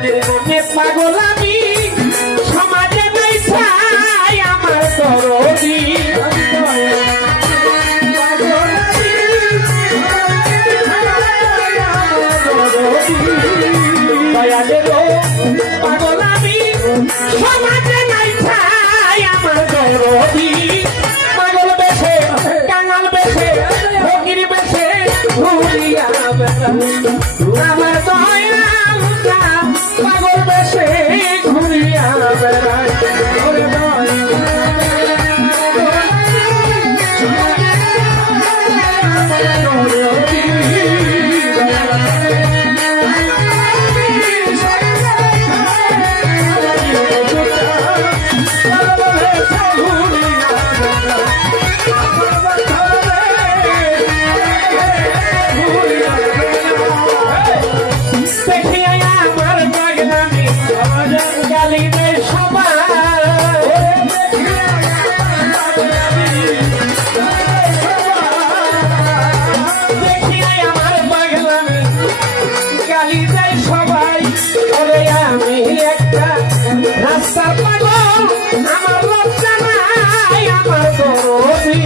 দয়ালের নামে পাগল আমি সমাজে নাই ছাই আমার দরদি দয়ালের পাগল আমি সমাজে নাই ছাই আমার দরদি পাগল বেশে কাঙাল বেশে ফকির বেশে ঘুরিয়া আমার দয়াল পাগল বেশে ঘুরিয়া বেড়ায় রাস্তার পাগল আমার লজ্জা নাই আমার দরদি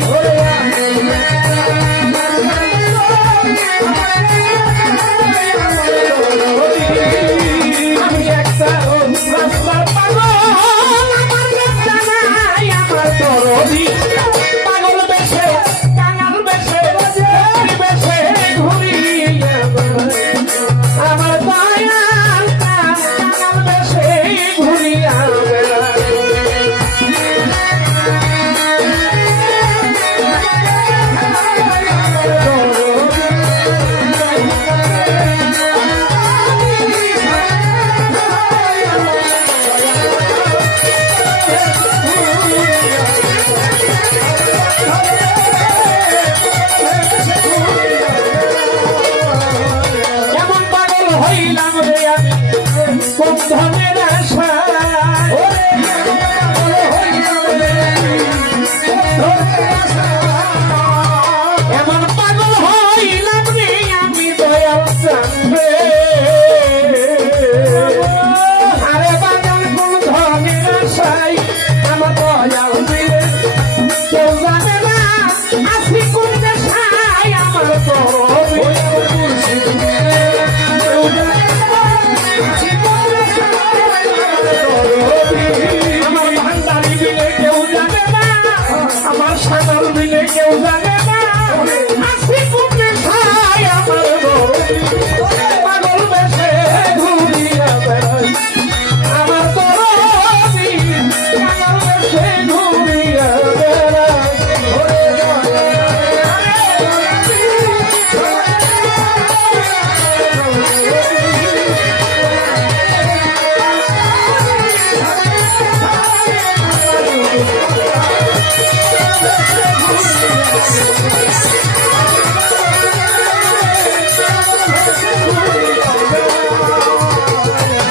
আমি একটা রাস্তার পাগল আমার লজ্জা নাই আমার দরদি পাগল বেশে কাঙাল বেশে বেশে ঘুরিয়া আমার দয়াল কাঙাল বেশে ঘুরিয়া এমন পাগল হইলাম রে আমি কোন ধনের এমন পাগল হইলাম রে আমি দয়াল চাঁদে আরে বাগান কোন ধনের আশাই আমার দয়াল দিলে কেউ জানে না আসি কোন দেশাই আমার আমার ভান্ডারি দিলে কেউ জানে না আমার সানাল দিলে কেউ জানে না আসি কোন দেশাই আমার পাগল বেশে ঘুরিয়া বেড়াই আমার দরদি পাগল বেশে ঘুরিয়া বেড়াই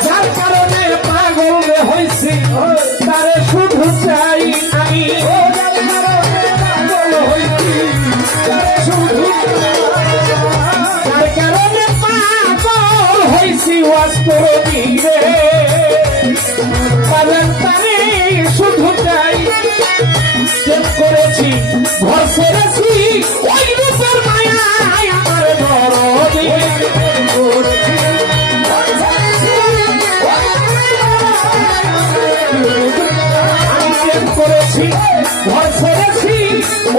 যার কারণে পাগল হইছি তারে শুধু চাই আমি পাগল হইছি তারে শুধু যার কারণে পাগল হইছি ওয়াজ করে দিবে পাগল তারে শুধু চাই চেক করেছি ঘর ছেড়েছি ওই রূপের মায়ায় আমার দরদি আমি চেক করেছি ঘর ছেড়েছি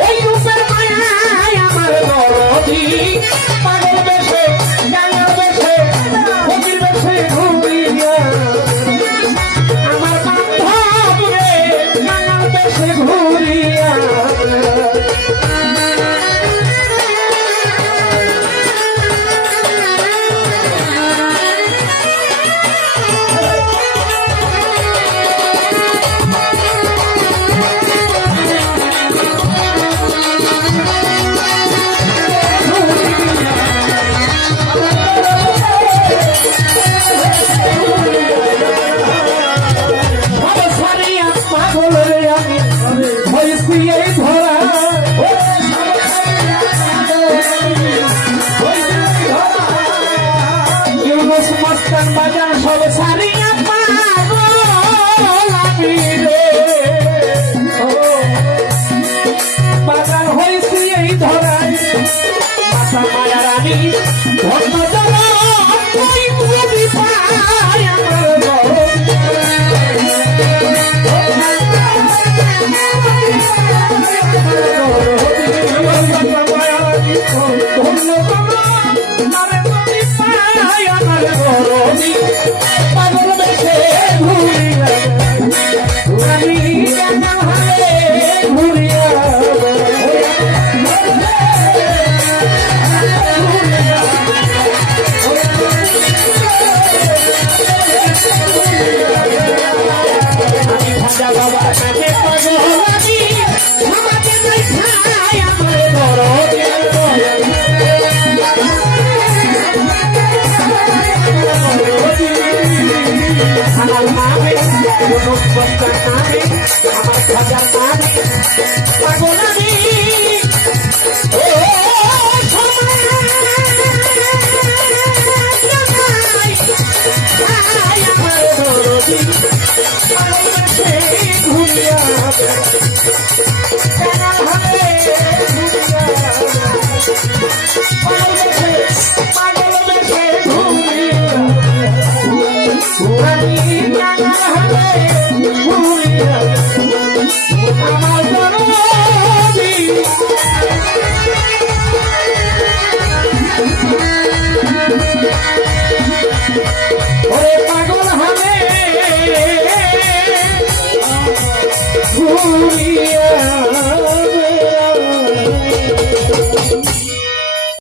ওই রূপের মায়ায় আমার দরদি পাগল বেশে কাঙাল বেশে ফকির বেশে ঘুরিয়া আমার বান্ধব দোকান বাজার সব সারিয়া পাগল আমি রে। ও বাজার হয়েছি এই ধরাই মাতা মায়া রানী ধন্য জন তুই যদি পাই আমার ধন্য জন